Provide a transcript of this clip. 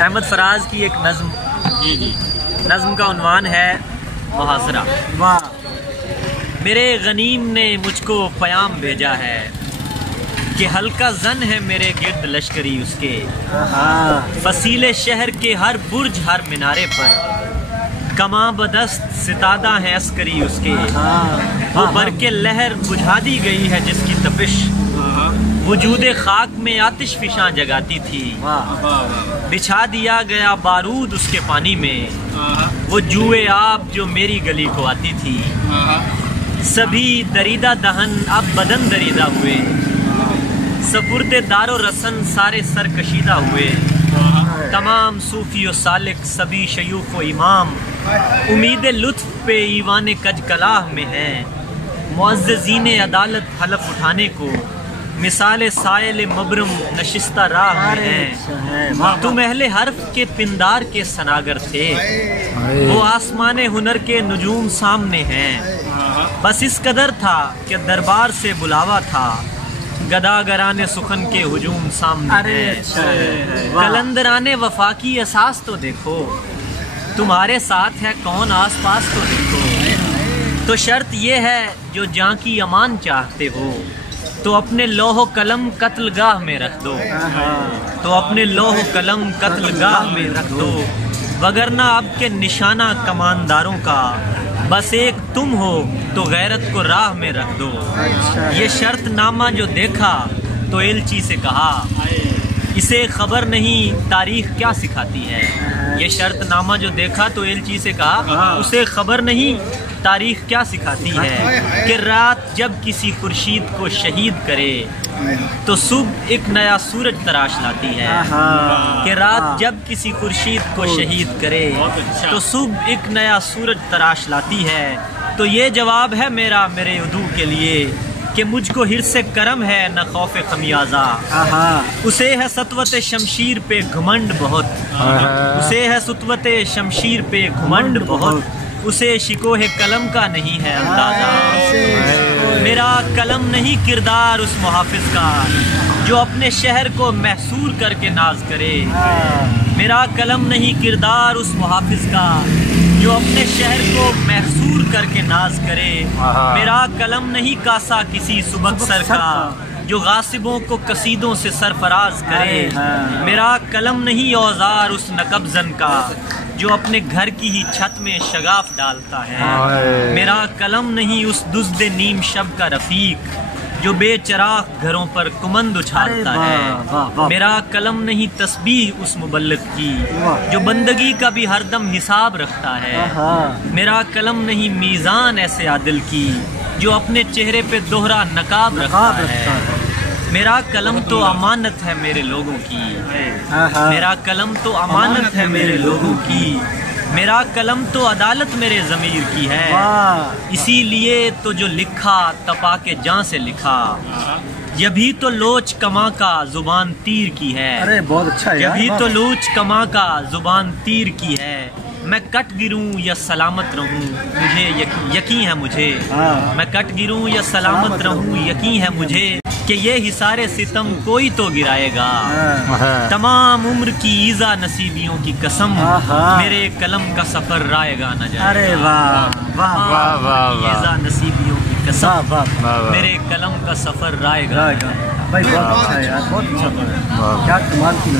अहमद फराज की एक नज़्म। जी। नज़्म का उन्वान है मुहासरा। वाह। मेरे गनीम ने मुझको पयाम भेजा है कि हल्का जन है मेरे गिर्द लश्करी उसके। फसीले शहर के हर बुर्ज हर मिनारे पर कमा बदस्त सितादा है अस्करी उसके। वो बरके लहर बुझा दी गई है जिसकी तपिश वजूदे खाक में आतिश फिशां जगाती थी। बिछा दिया गया बारूद उसके पानी में वो जुए आब जो मेरी गली को आती थी। सभी दरीदा दहन अब बदन दरीदा हुए सपुर्दे दारो रसन सारे सर कशीदा हुए। तमाम सूफी व सालिक सभी शयूख व इमाम उम्मीद लुत्फ पे ईवान कज कलाह में है। मुअज़्ज़िज़ीन अदालत हलफ उठाने को मिसाल साइल मबरम नशिस्ता राह में है। तुम अहले हर्फ के पिंदार के सनागर थे वो आसमाने हुनर के नुजूम सामने हैं। बस इस कदर था कि दरबार से बुलावा था गदागराने सुखन के हुजूम सामने है। कलंदराने वफा की एहसास तो देखो तुम्हारे साथ है कौन आस पास तो देखो। तो शर्त ये है जो जां की अमान चाहते हो तो अपने लोहो कलम कत्ल गाह में रख दो। तो अपने लोहो कलम कत्ल गाह में रख दो वगरना अब के निशाना कमानदारों का बस एक तुम हो तो गैरत को राह में रख दो। ये शर्त नामा जो देखा तो एलची से कहा इसे खबर नहीं तारीख क्या सिखाती है। ये शर्त नामा जो देखा तो एलची से कहा उसे खबर नहीं तारीख क्या सिखाती है कि रात जब किसी खुर्शीद को शहीद करे तो सुबह एक नया सूरज तराश लाती है। कि रात जब किसी खुर्शीद को शहीद करे तो सुबह एक नया सूरज तराश लाती है। तो ये जवाब है मेरा मेरे उदू के लिए कि मुझको हिर्से करम है न खौफ खमियाजा। उसे है सतवत शमशीर पे घमंड बहुत उसे है सतवत शमशीर पे घमंड बहुत उसे शिकोह कलम का नहीं है अंदाजा। मेरा कलम नहीं किरदार उस मुहाफिज का जो अपने शहर को महसूर करके नाज करे। मेरा कलम नहीं किरदार उस मुहाफिज का जो अपने शहर को महसूर करके नाज करे। मेरा कलम नहीं कासा किसी सुबक्सर का जो गासिबों को कसीदों से सरफराज करे। मेरा कलम नहीं औजार उस नकबजन का जो अपने घर की ही छत में शगाफ डालता है। मेरा कलम नहीं उस दुज़्दे नीम शब का रफीक जो बेचराग घरों पर कुमंद उछालता है। मेरा कलम नहीं तस्बीह उस मुबल्लिग की जो बंदगी का भी हरदम हिसाब रखता है। मेरा कलम नहीं मीज़ान ऐसे आदिल की जो अपने चेहरे पे दोहरा नकाब रखता है। मेरा कलम तो अमानत है मेरे लोगों की मेरा कलम तो अमानत है मेरे लोगों की। मेरा कलम तो अदालत मेरे ज़मीर की है। इसीलिए तो जो लिखा तपा के जान से लिखा यही तो लोच कमा का जुबान तीर की है। अरे बहुत अच्छा है। यही तो लोच कमा का जुबान तीर की है। मैं कट गिरूं या सलामत रहूं मुझे यकीन है मुझे। मैं कट गिरूं या सलामत रहूं यकीन है मुझे कि ये हिसारे सितम कोई तो गिराएगा। तमाम उम्र की ईजा नसीबियों की कसम मेरे कलम का सफर रायगा न जाएगा। अरे वाह वाह वाह वाह। ईजा नसीबियों की कसम मेरे कलम का सफर रायगा। भाई बहुत अच्छा है यार, बहुत अच्छा क्या कमाल की